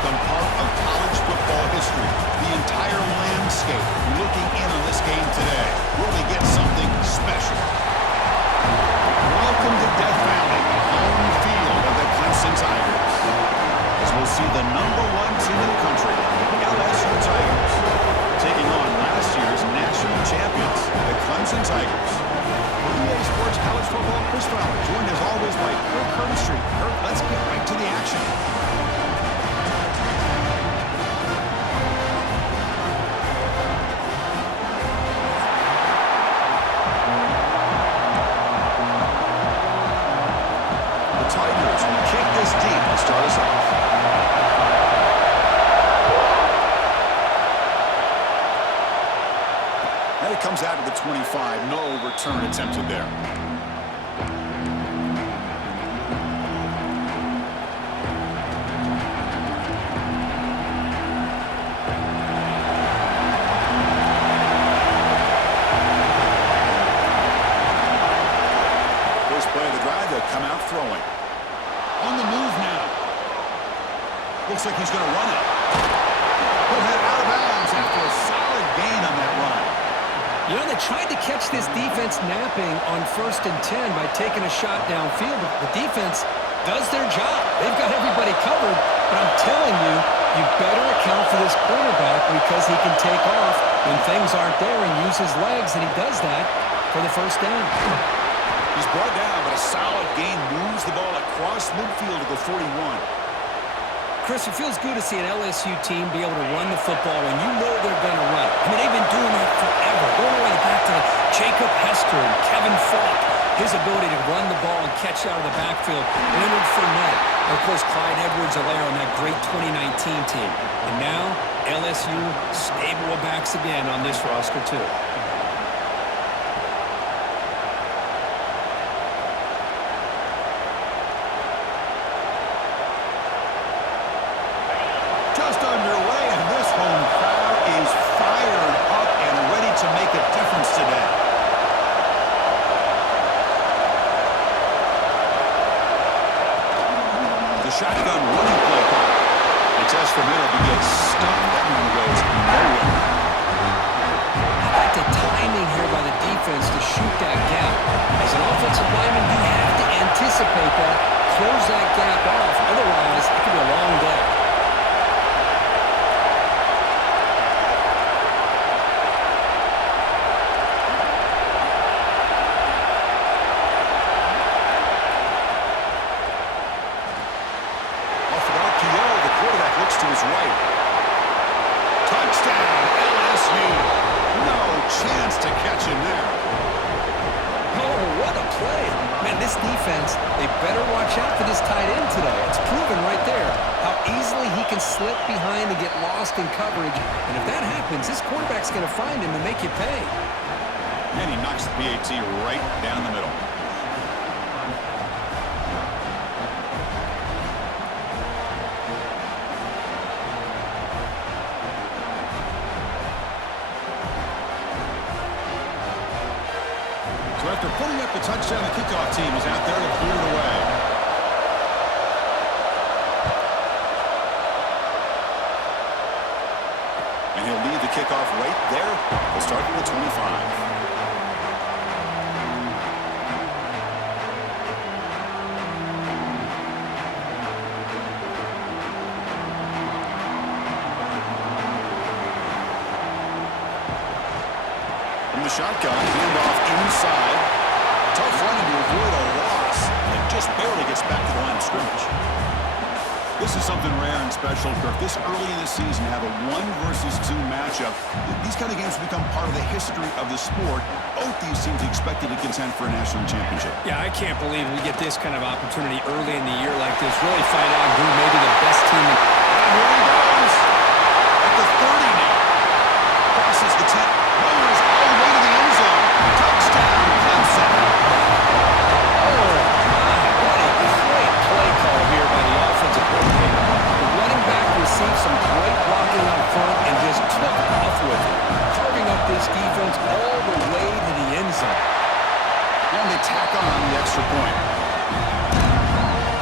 become part of college football history. The entire landscape looking in on this game today. Really get something special. Welcome to Death Valley, the home field of the Clemson Tigers. As we'll see the #1 team in the country, the LSU Tigers, taking on last year's national champions, the Clemson Tigers. EA Sports College Football, Chris Fowler, joined as always by Kirk Herbstreit. Kirk, let's get right to the action. The Tigers will kick this deep to start us off. And it comes out of the 25. No return attempted there. First play of the drive, they'll come out throwing. On the move now. Looks like he's going to run it. He'll head out of bounds after a solid gain on that run. You know, they tried to catch this defense napping on 1st and 10 by taking a shot downfield, but the defense does their job. They've got everybody covered, but I'm telling you, you better account for this quarterback because he can take off when things aren't there and use his legs, and he does that for the first down. He's brought down, but a solid gain moves the ball across midfield to the 41. Chris, it feels good to see an LSU team be able to run the football when you know they're going to run it. I mean, they've been doing that forever. Going all the way back to Jacob Hester and Kevin Falk. His ability to run the ball and catch out of the backfield. Leonard Fournette. And, of course, Clyde Edwards-Helaire on that great 2019 team. And now, LSU stable of backs again on this roster, too. Just underway, and this home crowd is fired up and ready to make a difference today. The shotgun running play call. The test from middle begins stuck. That one goes nowhere. How about the timing here by the defense to shoot that gap? As an offensive lineman, you have to anticipate that, close that gap off. Otherwise, it could be a long day. To his right. Touchdown, LSU. No chance to catch him there. Oh, what a play. Man, this defense, they better watch out for this tight end today. It's proven right there how easily he can slip behind and get lost in coverage. And if that happens, this quarterback's going to find him and make you pay. And he knocks the PAT right down the middle. So after putting up the touchdown, the kickoff team is out there to boot it away. And he'll lead the kickoff right there. We'll start with the 25. From the shotgun, handoff inside. Tough running to avoid a loss. And just barely gets back to the line of scrimmage. This is something rare and special, Kirk. This early in the season, have a 1 versus 2 matchup. These kind of games become part of the history of the sport. Both these teams expected to contend for a national championship. Yeah, I can't believe we get this kind of opportunity early in the year like this. Really find out who may be the best team. Here he goes. At the 30 now. Crosses the 10. Lowers all the way to the end zone. Touchdown, Clemson. Oh, my. What a great play call here by the offensive coordinator. The running back received some great blocking up front and just took off with it. Carving up this defense all the way to the end zone. And they tack on the extra point.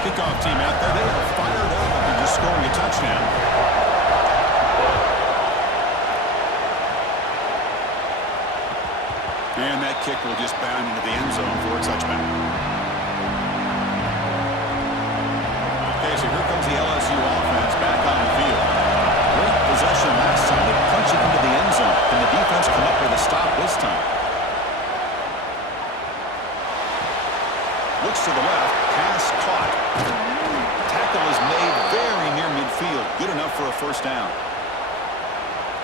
Kickoff team out there. They are fired up after just scoring a touchdown. And that kick will just bound into the end zone for a touchback. Okay, so here comes the LSU offense back on the field. Great possession last time. They punch it into the end zone. Can the defense come up with a stop this time? Looks to the left. Pass caught. Tackle is made very near midfield. Good enough for a first down.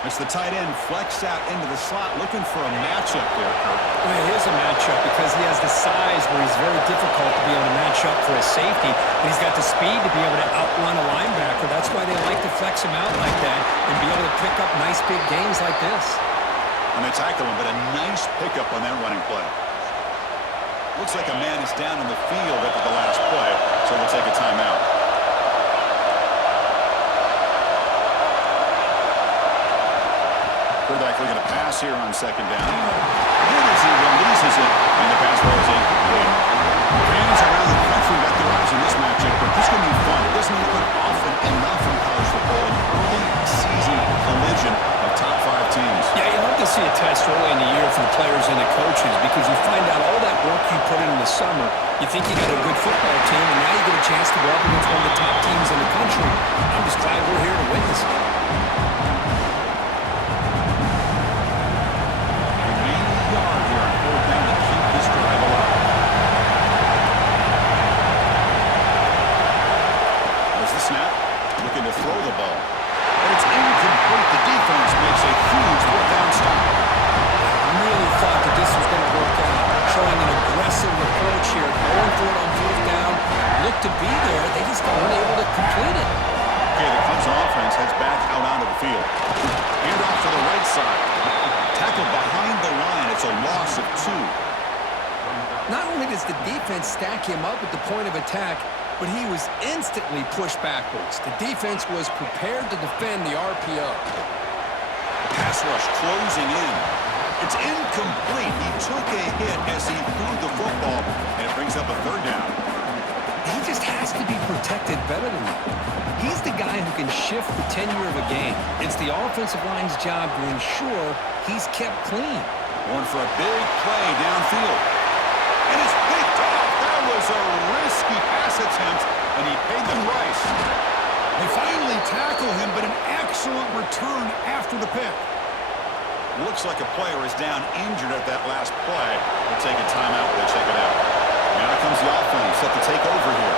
It's the tight end flexed out into the slot, looking for a matchup there, Kurt. Well, it is a matchup because he has the size where he's very difficult to be able to match up for a safety. And he's got the speed to be able to outrun a linebacker. That's why they like to flex him out like that and be able to pick up nice big gains like this. And they tackle him, but a nice pickup on that running play. Looks like a man is down in the field after the last play, so we'll take a timeout. Quarterback looking to pass here on second down. Good as he releases it, and the pass rolls in. Fans around the country got their eyes on this matchup, but this is going to be fun. It doesn't happen often enough in college football. An early season collision of top 5 teams. Yeah, you love to see a test early in the year for the players and the coaches because you find out all that work you put in the summer. You think you got a good football team, and now you get a chance to go up against one of the top teams in the country. I'm just glad we're here to witness it. Throw the ball. But it's incomplete. The defense makes a huge fourth down stop. I really thought that this was going to work out. Showing an aggressive approach here. Going for it on fourth down. Looked to be there. They just weren't able to complete it. Okay, the Clemson offense heads back out onto the field. Hand off to the right side. Tackle behind the line. It's a loss of 2. Not only does the defense stack him up at the point of attack, but he was instantly pushed backwards. The defense was prepared to defend the RPO. The pass rush closing in. It's incomplete. He took a hit as he threw the football, and it brings up a third down. He just has to be protected better than that. He's the guy who can shift the tenure of a game. It's the offensive line's job to ensure he's kept clean. Going for a big play downfield. And it's picked off. That was a risky pass attempt, and he paid the price. They finally tackle him, but an excellent return after the pick. Looks like a player is down injured at that last play. We'll take a timeout while they check it out. Now comes the offense set to take over here.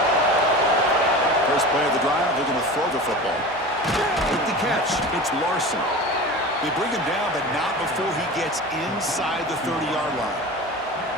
First play of the drive, they're going to throw the football. With the catch, it's Larson. They bring him down, but not before he gets inside the 30-yard line.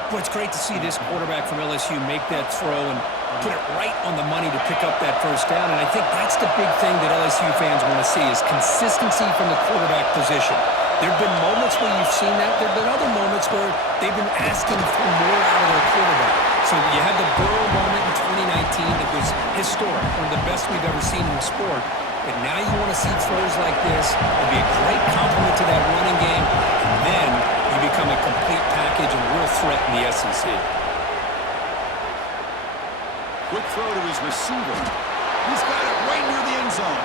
Well, it's great to see this quarterback from LSU make that throw and put it right on the money to pick up that first down. And I think that's the big thing that LSU fans want to see is consistency from the quarterback position. There have been moments where you've seen that. There have been other moments where they've been asking for more out of their quarterback. So you had the Burrow moment in 2019 that was historic, one of the best we've ever seen in the sport. But now you want to see throws like this. It'll be a great compliment to that running game. And then you become a complete package and a real threat in the SEC. Quick throw to his receiver. He's got it right near the end zone.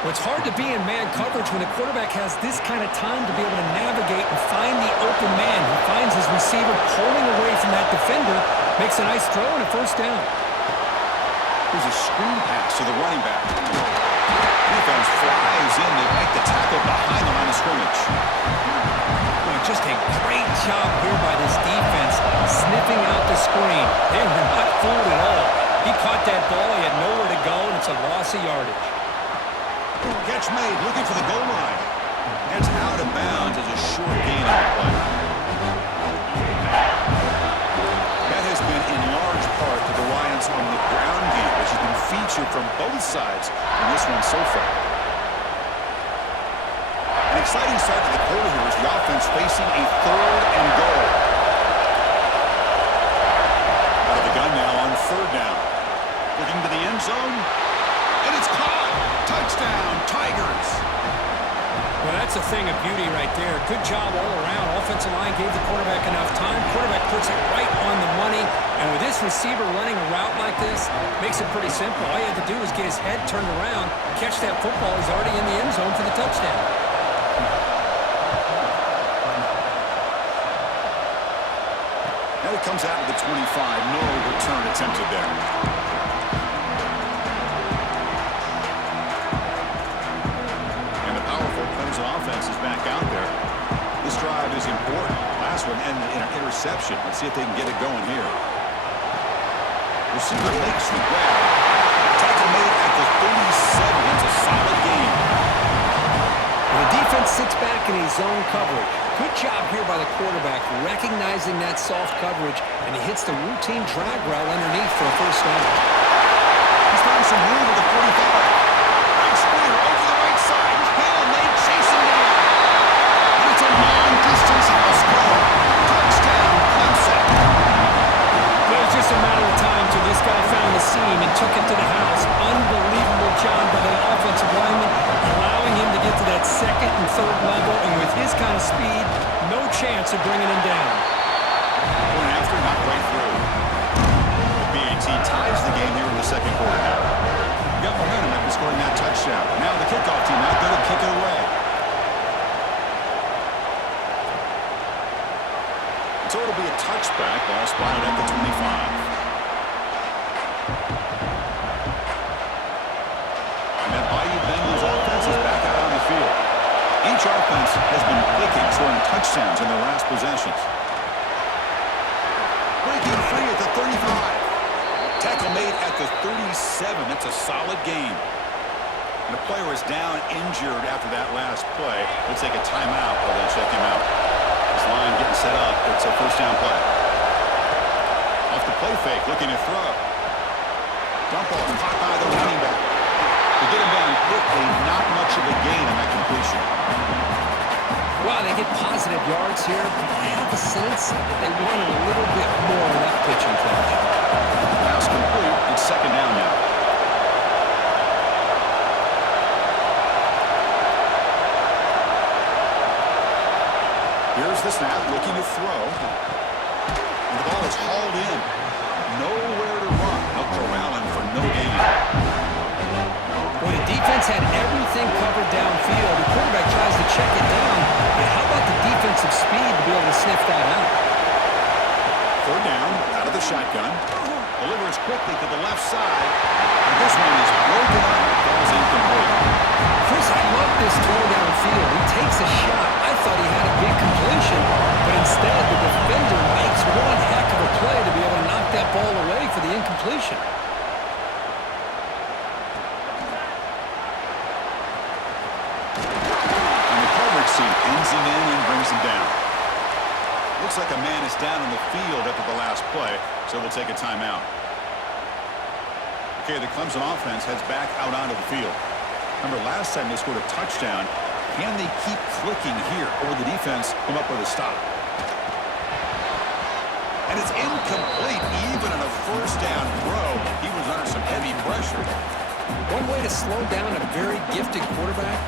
Well, it's hard to be in man coverage when the quarterback has this kind of time to be able to navigate and find the open man who finds his receiver pulling away from that defender, makes a nice throw and a first down. Here's a screen pass to the running back. Defense flies in to make the tackle behind the line of scrimmage. Well, just a great job here by this defense, sniffing out the screen. They were not fooled at all. He caught that ball, he had nowhere to go, and it's a loss of yardage. Catch made, looking for the goal line. That's out of bounds as a short gain on the play. That has been in large part the reliance on the ground game, which has been featured from both sides in this one so far. An exciting start to the quarter here as the offense facing a 3rd and goal. Out of the gun now on 3rd down. Looking to the end zone, and it's caught. Touchdown, Tigers. Well, that's a thing of beauty right there. Good job all around. Offensive line gave the quarterback enough time. Quarterback puts it right on the money. And with this receiver running a route like this, makes it pretty simple. All you had to do is get his head turned around, catch that football. He's already in the end zone for the touchdown. Now he comes out to the 25. No return attempted there. And the powerful Clemson offense is back out there. This drive is important. Last one ended in an interception. Let's see if they can get it going here. Receiver makes the grab. Tackle made at the 37. That's a solid game. The defense sits back in his zone coverage. Good job here by the quarterback, recognizing that soft coverage, and he hits the routine drag route underneath for a first down. He's finding some room at the 45. Nice clear over the right side. Hill, and they chase him down. And it's a long-distance house call. Touchdown, Clemson. It was just a matter of time till this guy found the seam and took it to the house. Unbelievable job by the offensive lineman, allowing him to get to that second and third level, and with his kind of speed, no chance of bringing him down. Going after, not right through. The BAT ties the game here in the second quarter now. Got momentum after scoring that touchdown. Now the kickoff team out there to kick it away. So it'll be a touchback, ball spotted at the 25. And that Bayou Bengals offense is back out on the field. Each offense has been clicking, scoring touchdowns in their last possessions. Breaking free at the 35. Tackle made at the 37. That's a solid game. And the player is down injured after that last play. They'll take a timeout while they check him out. This line getting set up. It's a first down play. Off the play fake, looking to throw. Dump off caught by the running back. To get him down quickly, not much of a gain on that completion. Wow, they get positive yards here. I have a sense that they wanted a little bit more of that pitching catch. Pass complete. It's second down now. Here's the snap, looking to throw. And the ball is hauled in. Nowhere to run. Up Corrallin for no gain. Well, the defense had everything covered downfield. The quarterback tries to check it down. But how about the defensive speed to be able to sniff that out? Third down, out of the shotgun. Delivers quickly to the left side. And this one is broken up. Falls incomplete. Chris, I love this throw downfield. He takes a shot. I thought he had a big completion, but instead the defender makes one heck of a play to be able to knock that ball away for the incompletion. And the coverage team pins him in and brings him down. Looks like a man is down on the field after the last play, so we'll take a timeout. Okay, the Clemson offense heads back out onto the field. Remember, last time they scored a touchdown. Can they keep clicking here, or will the defense come up with a stop? And it's incomplete, even on a first down throw. He was under some heavy pressure. One way to slow down a very gifted quarterback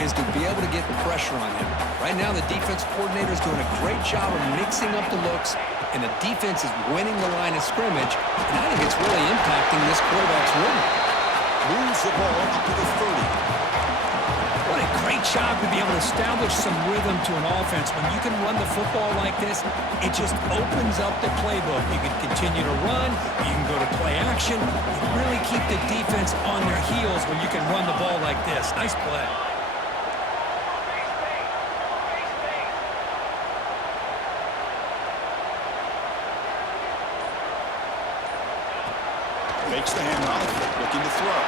is to be able to get pressure on him. Right now, the defense coordinator is doing a great job of mixing up the looks, and the defense is winning the line of scrimmage, and I think it's really impacting this quarterback's rhythm. Moves the ball up to the 30. What a great job to be able to establish some rhythm to an offense. When you can run the football like this, it just opens up the playbook. You can continue to run, you can go to play action, you really keep the defense on their heels when you can run the ball like this. Nice play. Makes the handoff, looking to throw.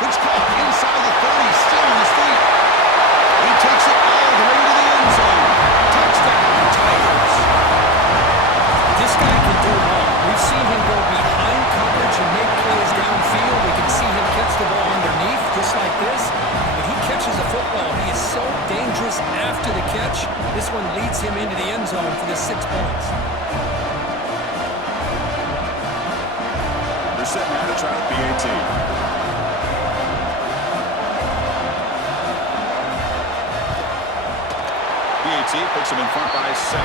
Pitch caught inside the 30, still on his feet. He takes it all the way to the end zone. Touchdown, Tigers. This guy can do it all. We've seen him go behind coverage and make plays downfield. We can see him catch the ball underneath, just like this. And when he catches a football, he is so dangerous after the catch. This one leads him into the end zone for the 6 points. They're setting out to try out BAT. BAT puts him in front by 7.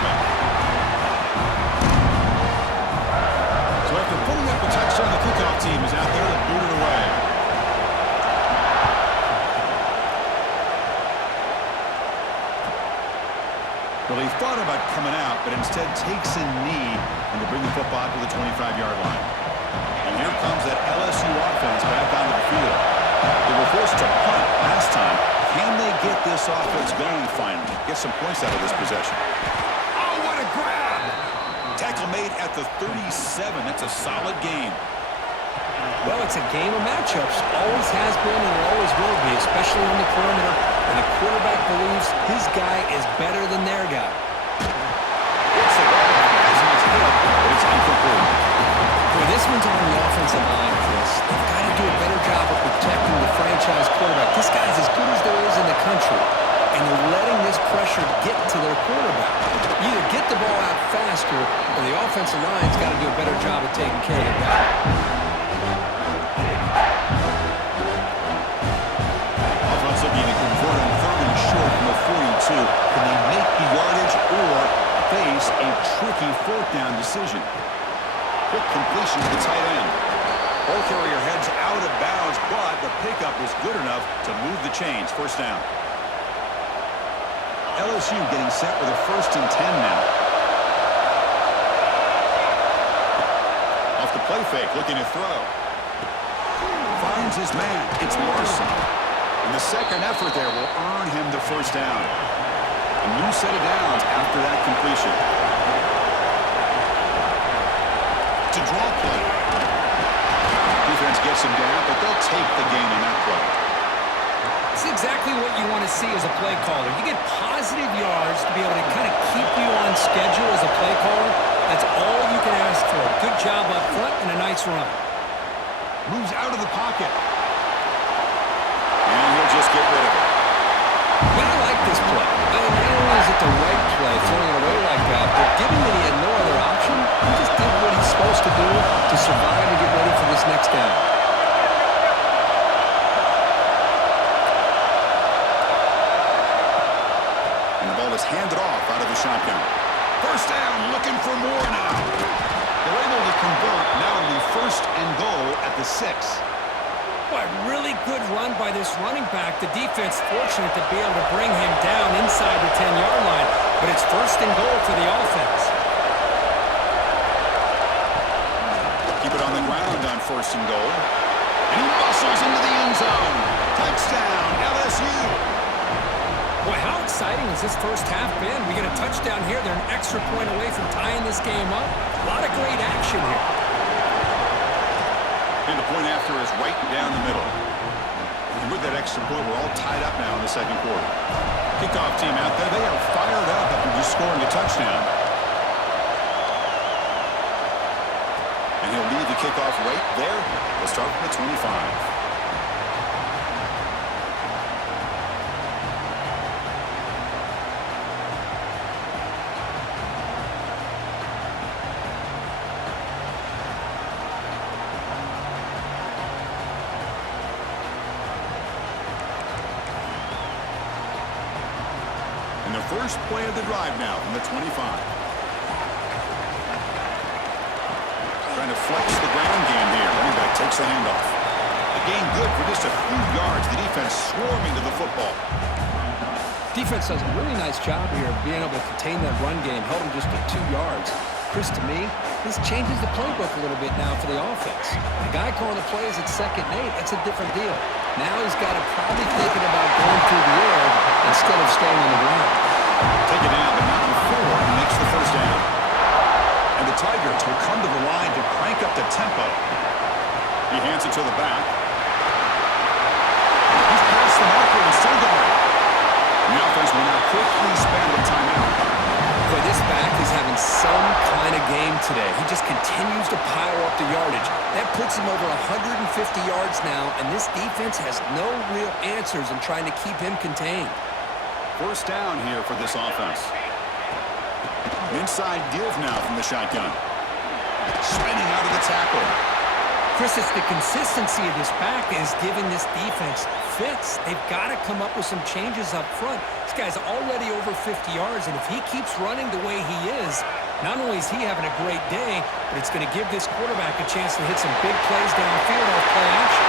So after putting up a touchdown, the kickoff team is out there to boot it away. Well, he thought about coming out, but instead takes a knee and to bring the football out to the 25-yard line. And here comes that LSU offense back onto the field. They were forced to punt last time. Can they get this offense going finally? Get some points out of this possession. Oh, what a grab! Tackle made at the 37. That's a solid game. Well, it's a game of matchups. Always has been and always will be, especially on the perimeter. And the quarterback believes his guy is better than their guy. It's the ball as he's hit, but it's incomplete. Boy, this one's on the offensive line, Chris. They've got to do a better job of protecting the franchise quarterback. This guy's as good as there is in the country, and they're letting this pressure get to their quarterback. Either get the ball out faster, or the offensive line's got to do a better job of taking care of the guy. Offense looking to convert on 3rd and short from the 42. Can they make the yardage or face a tricky 4th down decision? Quick completion to the tight end. Ball carrier heads out of bounds, but the pickup was good enough to move the chains. 1st down. LSU getting set with a 1st and 10 now. Off the play fake, looking to throw. Finds his man. It's Larson. And the second effort there will earn him the 1st down. A new set of downs after that completion. To draw play. Defense gets him down, but they'll take the gain on that play. It's exactly what you want to see as a play caller. You get positive yards to be able to kind of keep you on schedule as a play caller. That's all you can ask for. Good job up front and a nice run. Moves out of the pocket. And he'll just get rid of it. Well, I like this play. Not only is it the right play, throwing it away like that, but given that he had no other option, he just did what he's supposed to do to survive and get ready for this next down. And the ball is handed off out of the shotgun. 1st down, looking for more now. They're able to convert now only 1st and goal at the 6. Boy, really good run by this running back. The defense fortunate to be able to bring him down inside the 10-yard line, but it's 1st and goal for the offense. Keep it on the ground on 1st and goal. And he muscles into the end zone. Touchdown, LSU. Boy, how exciting has this first half been? We get a touchdown here. They're an extra point away from tying this game up. A lot of great action here. And the point after is right down the middle. And with that extra point, we're all tied up now in the 2nd quarter. Kickoff team out there. They are fired up after just scoring a touchdown. And he'll leave the kickoff right there. We'll start from the 25. First play of the drive now from the 25. Trying to flex the ground game here. Running back takes the handoff. The gain good for just a few yards. The defense swarming to the football. Defense does a really nice job here of being able to contain that run game. Held him just to 2 yards. Chris, to me, this changes the playbook a little bit now for the offense. The guy calling the plays at 2nd and 8, that's a different deal. Now he's got to probably thinking about going through the air instead of staying on the ground. Take it down, but not before he makes the 1st down. And the Tigers will come to the line to crank up the tempo. He hands it to the back. He's past the marker and still going. The offense will now quickly spend a timeout. Boy, this back is having some kind of game today. He just continues to pile up the yardage. That puts him over 150 yards now, and this defense has no real answers in trying to keep him contained. 1st down here for this offense. Inside give now from the shotgun. Spinning out of the tackle. Chris, it's the consistency of this back that is giving this defense fits. They've got to come up with some changes up front. This guy's already over 50 yards, and if he keeps running the way he is, not only is he having a great day, but it's going to give this quarterback a chance to hit some big plays downfield off play action.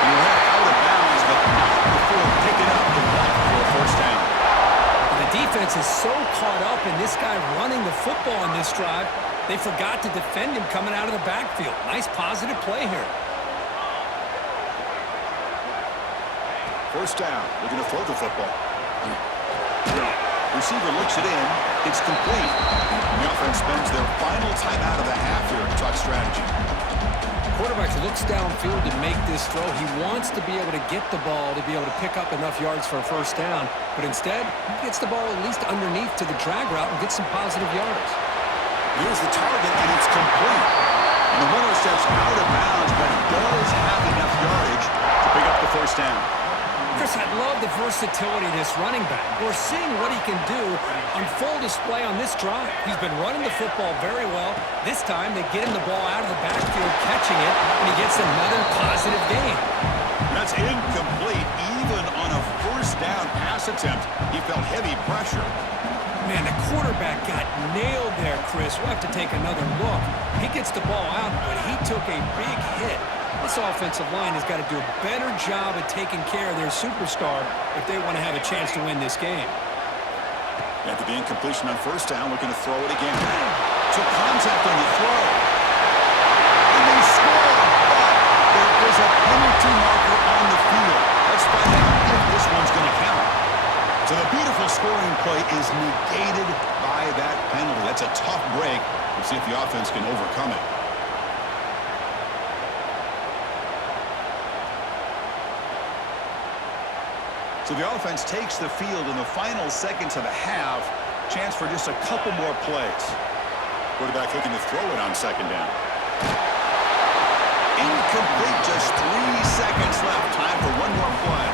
You had out of bounds, but not before picking up the block for a 1st down. The defense defense is so caught up in this guy running the football on this drive, they forgot to defend him coming out of the backfield. Nice positive play here. First down. Looking to throw the football. Receiver looks it in. It's complete. The offense spends their final timeout of the half here to talk strategy. Quarterback looks downfield to make this throw. He wants to be able to get the ball to be able to pick up enough yards for a first down. But instead, he gets the ball at least underneath to the drag route and gets some positive yards. Here's the target, and it's complete. And the runner steps out of bounds, but does have enough yardage to pick up the first down. Chris, I love the versatility of this running back. We're seeing what he can do on full display on this drive. He's been running the football very well. This time, they get him the ball out of the backfield, catching it, and he gets another positive gain. That's incomplete. Even on a first down pass attempt, he felt heavy pressure. Man, the quarterback got nailed there, Chris. We'll have to take another look. He gets the ball out, but he took a big hit. This offensive line has got to do a better job of taking care of their superstar if they want to have a chance to win this game. After the incompletion on first down, looking to throw it again. Took contact on the throw. And they score, but there is a penalty marker on the field. Let's find out if this one's going to count. So the beautiful scoring play is negated by that penalty. That's a tough break. We'll see if the offense can overcome it. So the offense takes the field in the final seconds of the half. Chance for just a couple more plays. Quarterback looking to throw it on second down. Incomplete, just 3 seconds left. Time for one more play.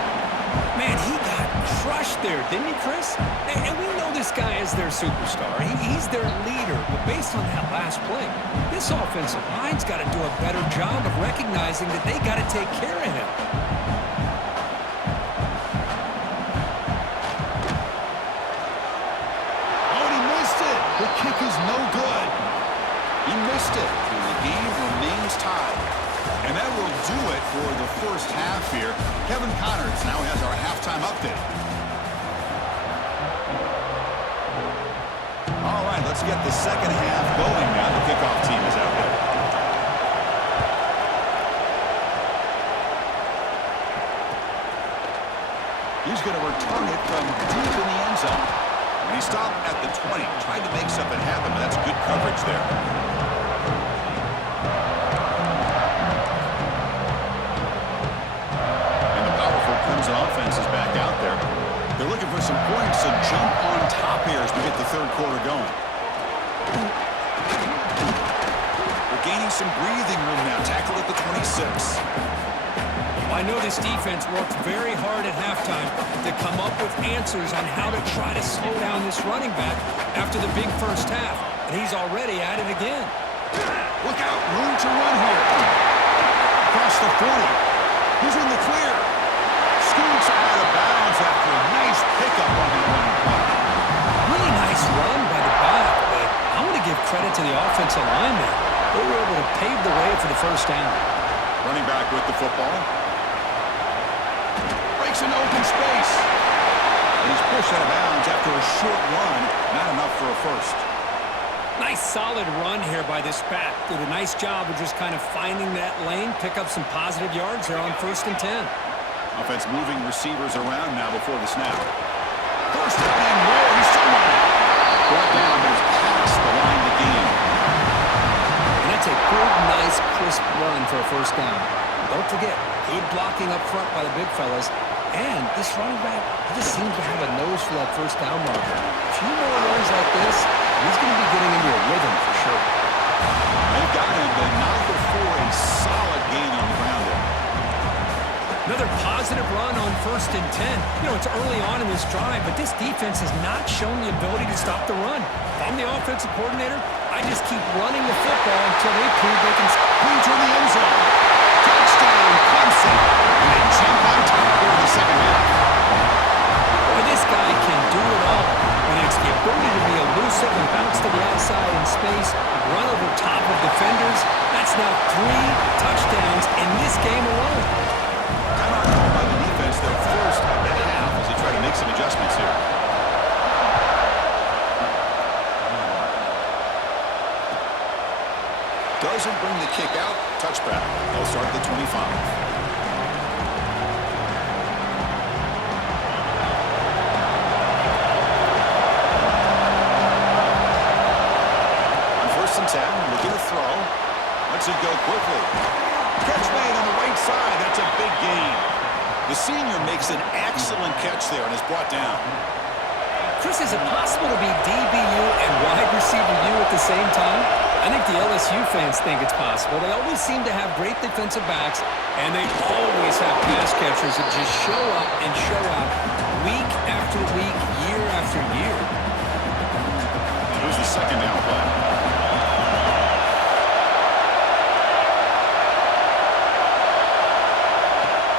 Man, he got crushed there, didn't he, Chris? And we know this guy is their superstar. He's their leader. But based on that last play, this offensive line's got to do a better job of recognizing that they got to take care of him. The kick is no good. He missed it, and the game remains tied. And that will do it for the first half here. Kevin Connors now has our halftime update. All right, let's get the second half going now. The kickoff team is out there. He's going to return it from deep in the end zone. And he stopped at the 20, tried to make something happen, but that's good coverage there. And the powerful Clemson offense is back out there. They're looking for some points to jump on top here as we get the third quarter going. They're gaining some breathing room now. Tackled at the 26. I know this defense worked very hard at halftime to come up with answers on how to try to slow down this running back after the big first half. And he's already at it again. Look out, room to run here. Across the 40. He's in the clear. Scoots out of bounds after a nice pickup on that running play. Really nice run by the back, but I want to give credit to the offensive line there. They were able to pave the way for the first down. Running back with the football. An open space. And he's pushed out of bounds after a short run. Not enough for a first. Nice solid run here by this back. Did a nice job of just kind of finding that lane, pick up some positive yards there on 1st and 10. Offense moving receivers around now before the snap. First down and more. He's still running. Brought down, but he's past the line to gain. And that's a good, nice, crisp run for a first down. Don't forget, good blocking up front by the big fellas. And this running back, he just seems to have a nose for that first down marker. A few more runs like this, he's going to be getting into a rhythm for sure. They've got him, but not before a solid gain on the ground there. Another positive run on 1st and 10. You know, it's early on in this drive, but this defense has not shown the ability to stop the run. If I'm the offensive coordinator, I just keep running the football until they prove they can sprint to the end zone. Touchdown, Clemson. And they jump on top here in the second half. Boy, this guy can do it all. When it's the ability to be elusive and bounce to the outside in space, run over top of defenders. That's now 3 touchdowns in this game alone. Timeout called by the defense, their first at the half as they try to make some adjustments here. Doesn't bring the kick out. Touchback. They'll start at the 25. And 10, looking to throw. Lets it go quickly. Catch made on the right side. That's a big gain. The senior makes an excellent catch there and is brought down. Chris, is it possible to be DBU and wide receiver U at the same time? I think the LSU fans think it's possible. They always seem to have great defensive backs, and they always have pass catchers that just show up and show out week after week, year after year. Here's the second down play.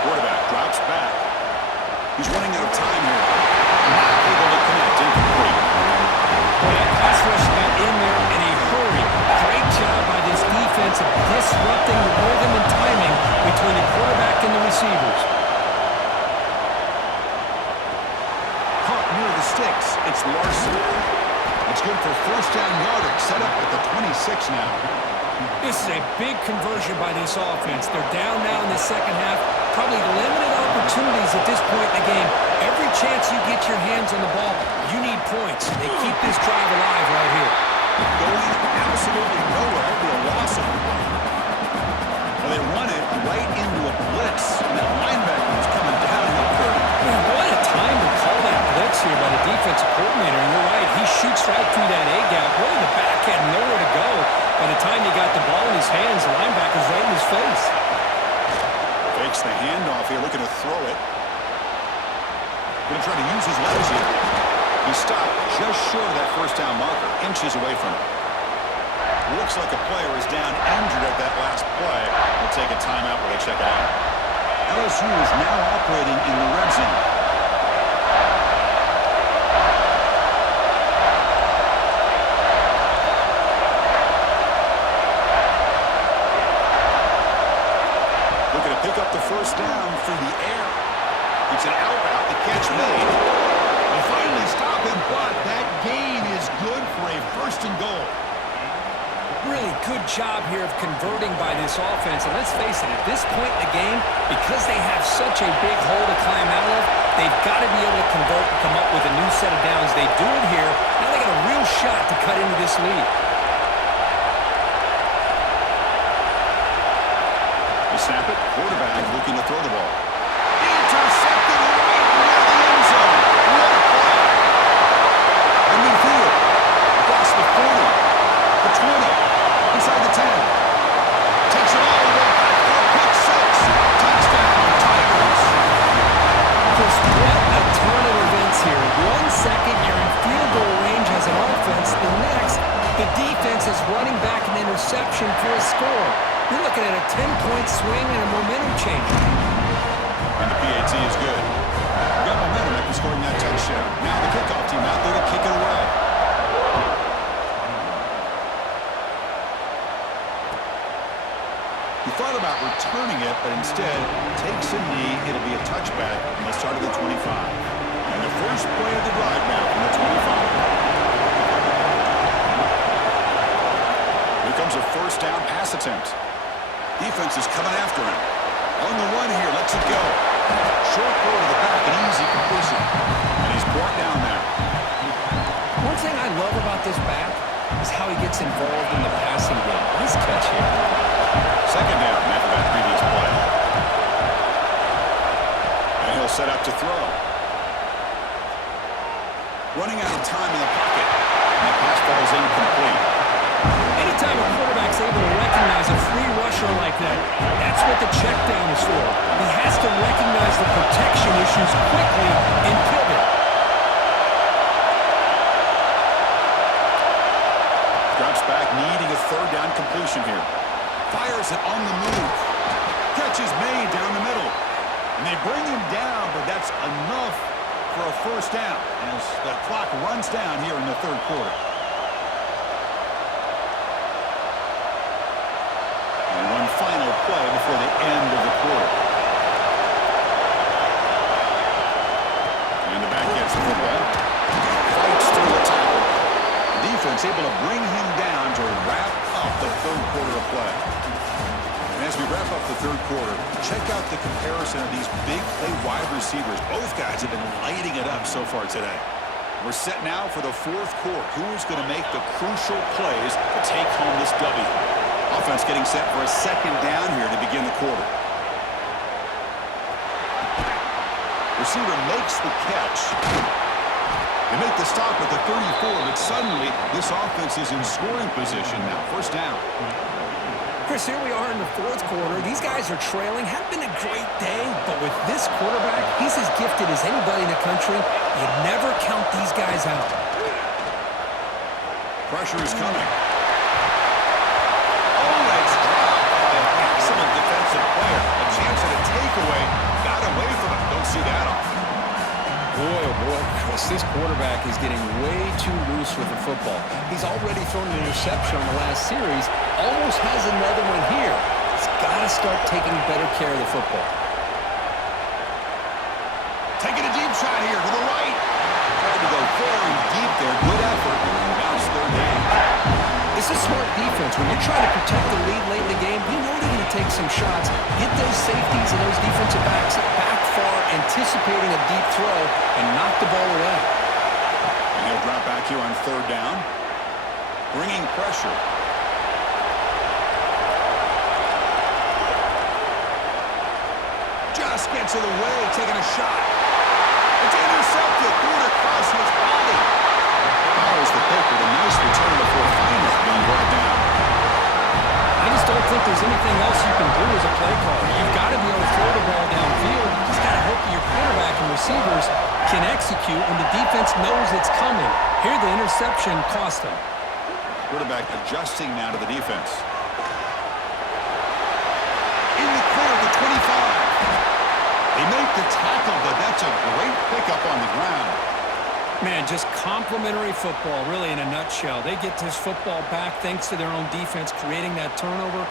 Quarterback drops back. He's running out of time here. Not able to connect. Incomplete. That pass rush got in there in a hurry. Great job by this defense of disrupting the rhythm and timing between the quarterback and the receivers. Caught near the sticks. It's Larson. It's good for first down yardage. Set up at the 26 now. This is a big conversion by this offense. They're down now in the second half. Probably limited opportunities at this point in the game. Every chance you get your hands on the ball, you need points. They keep this drive alive right here. Going absolutely nowhere. It'll be a loss of the play. Well, they run it right into a blitz. And that linebacker was coming down here, Curry. Man, what a time to call that blitz here by the defensive coordinator. And you're right, he shoots right through that A-gap. Really, the back had nowhere to go. By the time he got the ball in his hands, the linebacker's right in his face. Fakes the handoff here, looking to throw it. Going to try to use his legs here. He stopped just short of that first down marker, inches away from it. Looks like a player is down injured at that last play. We'll take a timeout while they check it out. LSU is now operating in the red zone. Looking to pick up the first down through the air. It's an out route. The catch made. They finally stop him, but that gain is good for a first and goal. Really good job here of converting by this offense. And let's face it, at this point in the game, because they have such a big hole to climb out of, they've got to be able to convert and come up with a new set of downs. They do it here. Now they got a real shot to cut into this lead. They snap it. Quarterback looking to throw the ball. Intercepted right near the end zone. What a play. And midfield. Across the 40. The 20. Inside the 10. Takes it all the way back for a pick six. Touchdown, Tigers. Just what a turn of events here. 1 second, you're in field goal range as an offense. The next, the defense is running back an interception for a score. You're looking at a 10-point swing and a momentum change. And the PAT is good. We got momentum after scoring that touchdown. Now the kickoff team out there to kick it away. He thought about returning it, but instead takes a knee. It'll be a touchback, and they'll start at the 25. And the first play of the drive now from the 25. Here comes a first down pass attempt. Defense is coming after him. On the run here, lets it go. Short throw to the back, an easy completion. And he's brought down there. One thing I love about this back is how he gets involved in the passing game. Nice catch here. Second down after that previous play. And he'll set up to throw. Running out of time in the pocket. And the pass falls incomplete. Anytime a quarterback's able to recognize a free rusher like that, that's what the check down is for. He has to recognize the protection issues quickly and pivot. Drops back, needing a third down completion here. Fires it on the move. Catch is made down the middle. And they bring him down, but that's enough for a first down as the clock runs down here in the third quarter. And one final play before the end of the quarter. And the back gets the football. Fights through the tackle. The defense able to bring him down to wrap up the third quarter of play. As we wrap up the third quarter, check out the comparison of these big play wide receivers. Both guys have been lighting it up so far today. We're set now for the fourth quarter. Who's going to make the crucial plays to take home this W? Offense getting set for a second down here to begin the quarter. Receiver makes the catch. They make the stop at the 34, but suddenly this offense is in scoring position now. First down. Chris, here we are in the fourth quarter. These guys are trailing. Had been a great day, but with this quarterback, he's as gifted as anybody in the country. You never count these guys out. Pressure is coming. Oh, that's dropped. An excellent defensive player. A chance at a takeaway. Got away from him. Don't see that often. Boy, oh boy, Chris, this quarterback is getting way too loose with the football. He's already thrown an interception on the last series, almost has another one here. He's got to start taking better care of the football. Taking a deep shot here to the right. Tried to go very deep there. Good effort. Now it's third down. This is smart defense. When you're trying to protect the lead late in the game, you know they're going to take some shots, get those safeties and those defensive backs back far, anticipating a deep throw, and knock the ball away. And he'll drop back here on third down, bringing pressure. Just gets in the way, taking a shot. It's intercepted. Threw it across his body. Powers the pick with a nice return before finally being brought down. I just don't think there's anything else you can do as a play caller. You've got to be able to throw the ball downfield. You just got to hope that your quarterback and receivers can execute when the defense knows it's coming. Here, the interception cost him. Quarterback adjusting now to the defense. In the clear at the 25. They make the tackle, but that's a great pickup on the ground. Man, just complimentary football, really, in a nutshell. They get this football back thanks to their own defense, creating that turnover,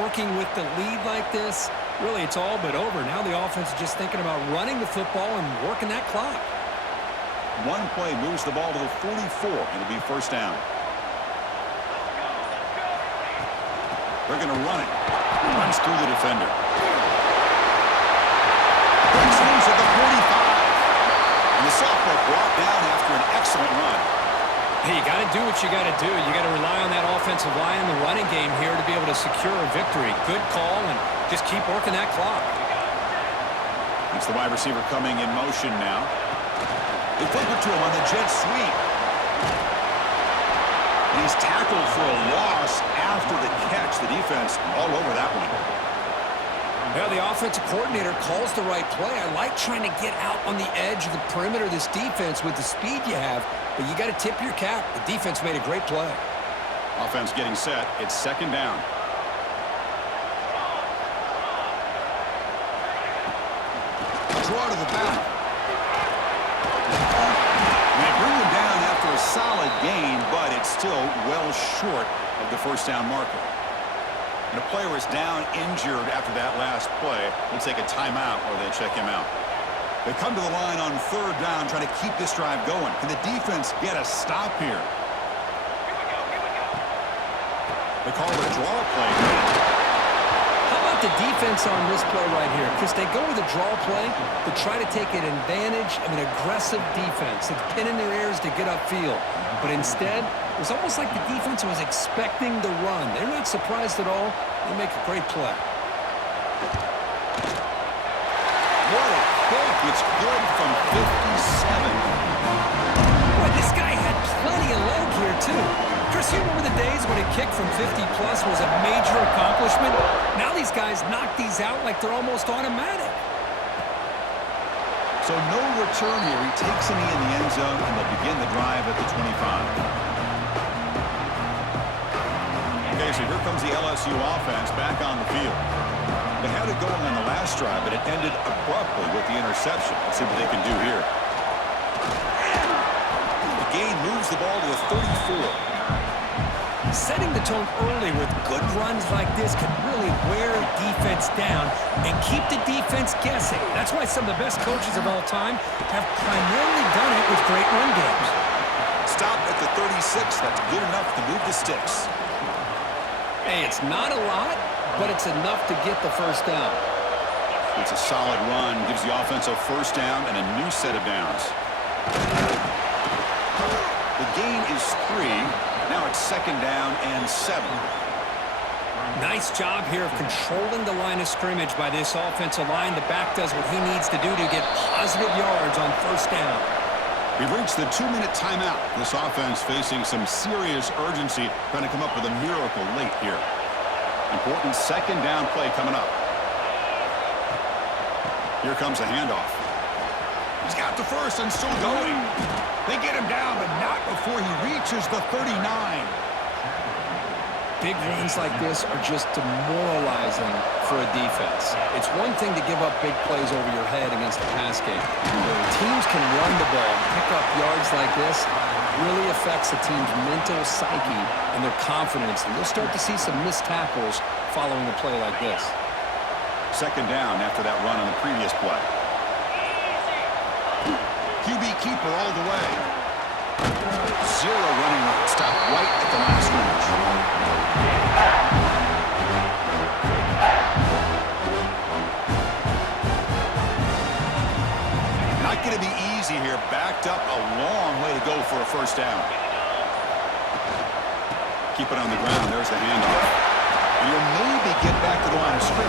working with the lead like this. Really, it's all but over. Now the offense is just thinking about running the football and working that clock. One play moves the ball to the 44, and it'll be first down. They're going to run it. Runs through the defender. Breaks loose at the 45. And the sophomore brought down after an excellent run. Hey, you got to do what you got to do. You got to rely on that offensive line in the running game here to be able to secure a victory. Good call, and just keep working that clock. It's the wide receiver coming in motion now. They flip it to him on the jet sweep. And he's tackled for a loss after the catch. The defense all over that one. Yeah, the offensive coordinator calls the right play. I like trying to get out on the edge of the perimeter of this defense with the speed you have, but you got to tip your cap. The defense made a great play. Offense getting set. It's second down. Draw to the back. And they bring him down after a solid gain, but it's still well short of the first down marker. And a player is down injured after that last play. We'll take a timeout or they check him out. They come to the line on third down, trying to keep this drive going. Can the defense get a stop here? They call it a draw play. How about the defense on this play right here? Because they go with a draw play to try to take an advantage of an aggressive defense. It's pin in their ears to get upfield. But instead, it was almost like the defense was expecting the run. They're not surprised at all. They make a great play. What a kick. It's good from 57. Boy, this guy had plenty of leg here, too. Chris, you remember the days when a kick from 50-plus was a major accomplishment? Now these guys knock these out like they're almost automatic. So no return here. He takes a knee in the end zone, and they'll begin the drive at the 25. Okay, so here comes the LSU offense back on the field. They had it going on the last drive, but it ended abruptly with the interception. Let's see what they can do here. The gain moves the ball to the 34. Setting the tone early with good runs like this can really wear a defense down and keep the defense guessing. That's why some of the best coaches of all time have primarily done it with great run games. Stop at the 36. That's good enough to move the sticks. Hey, it's not a lot, but it's enough to get the first down. It's a solid run, gives the offense a first down and a new set of downs. The gain is 3. Now it's 2nd down and 7. Nice job here of controlling the line of scrimmage by this offensive line. The back does what he needs to do to get positive yards on first down. We've reached the 2-minute timeout. This offense facing some serious urgency, trying to come up with a miracle late here. Important 2nd down play coming up. Here comes a handoff. He's got the first and still going. They get him down, but not before he reaches the 39. Big runs like this are just demoralizing for a defense. It's one thing to give up big plays over your head against the pass game. When teams can run the ball, pick up yards like this, really affects a team's mental psyche and their confidence. And you'll start to see some missed tackles following a play like this. 2nd down after that run on the previous play. QB keeper all the way. 0 running room. Stop right at the line of scrimmage. Not going to be easy here. Backed up a long way to go for a first down. Keep it on the ground. There's the handoff. And you'll maybe get back to the line of scrimmage.